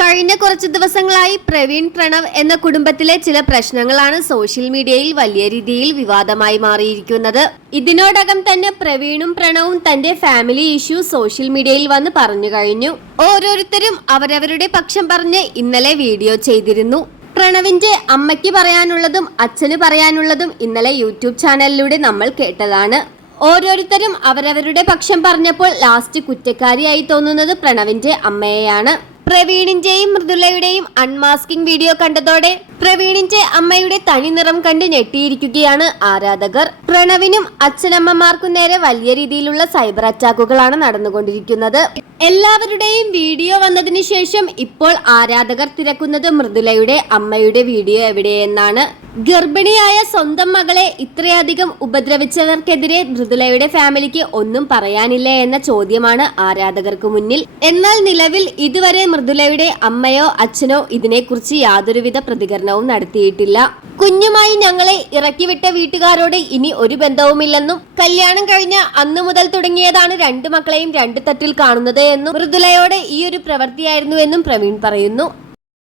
കഴിഞ്ഞ കുറച്ച് ദിവസങ്ങളായി പ്രവീൺ പ്രണവ് എന്ന കുടുംബത്തിലെ ചില പ്രശ്നങ്ങളാണ് സോഷ്യൽ മീഡിയയിൽ വലിയ രീതിയിൽ വിവാദമായി മാറിയിരിക്കുന്നത്. ഇതിനോടകം തന്നെ പ്രവീണും പ്രണവും തന്റെ ഫാമിലി ഇഷ്യൂ സോഷ്യൽ മീഡിയയിൽ വന്ന് പറഞ്ഞു കഴിഞ്ഞു. ഓരോരുത്തരും അവരവരുടെ പക്ഷം പറഞ്ഞ് ഇന്നലെ വീഡിയോ ചെയ്തിരുന്നു. പ്രണവിന്റെ അമ്മയ്ക്ക് പറയാനുള്ളതും അച്ഛന് പറയാനുള്ളതും ഇന്നലെ യൂട്യൂബ് ചാനലിലൂടെ നമ്മൾ കേട്ടതാണ്. ഓരോരുത്തരും അവരവരുടെ പക്ഷം പറഞ്ഞപ്പോൾ ലാസ്റ്റ് കുറ്റക്കാരിയായി തോന്നുന്നത് പ്രണവിന്റെ അമ്മയെയാണ്. പ്രവീണിന്റെയും മൃദുലയുടെയും അൺമാസ്കിംഗ് വീഡിയോ കണ്ടതോടെ പ്രവീണിന്റെ അമ്മയുടെ തനി നിറം കണ്ട് ഞെട്ടിയിരിക്കുകയാണ് ആരാധകർ. പ്രണവിനും അച്ഛനമ്മമാർക്കും നേരെ വലിയ രീതിയിലുള്ള സൈബർ അറ്റാക്കുകളാണ് നടന്നുകൊണ്ടിരിക്കുന്നത്. എല്ലാവരുടെയും വീഡിയോ വന്നതിന് ശേഷം ഇപ്പോൾ ആരാധകർ തിരക്കുന്നത് മൃദുലയുടെ അമ്മയുടെ വീഡിയോ എവിടെയെന്നാണ്. ഗർഭിണിയായ സ്വന്തം മകളെ ഇത്രയധികം ഉപദ്രവിച്ചവർക്കെതിരെ മൃദുലയുടെ ഫാമിലിക്ക് ഒന്നും പറയാനില്ലേ എന്ന ചോദ്യമാണ് ആരാധകർക്ക് മുന്നിൽ. എന്നാൽ നിലവിൽ ഇതുവരെ മൃദുലയുടെ അമ്മയോ അച്ഛനോ ഇതിനെക്കുറിച്ച് യാതൊരുവിധ പ്രതികരണവും നടത്തിയിട്ടില്ല. കുഞ്ഞുമായി ഞങ്ങളെ ഇറക്കിവിട്ട വീട്ടുകാരോട് ഇനി ഒരു ബന്ധവുമില്ലെന്നും കല്യാണം കഴിഞ്ഞ അന്നു മുതൽ തുടങ്ങിയതാണ് രണ്ടു മക്കളെയും രണ്ടു തട്ടിൽ കാണുന്നത് എന്നും മൃദുലയോട് ഈ ഒരു പ്രവൃത്തിയായിരുന്നു എന്നും പ്രവീൺ പറയുന്നു.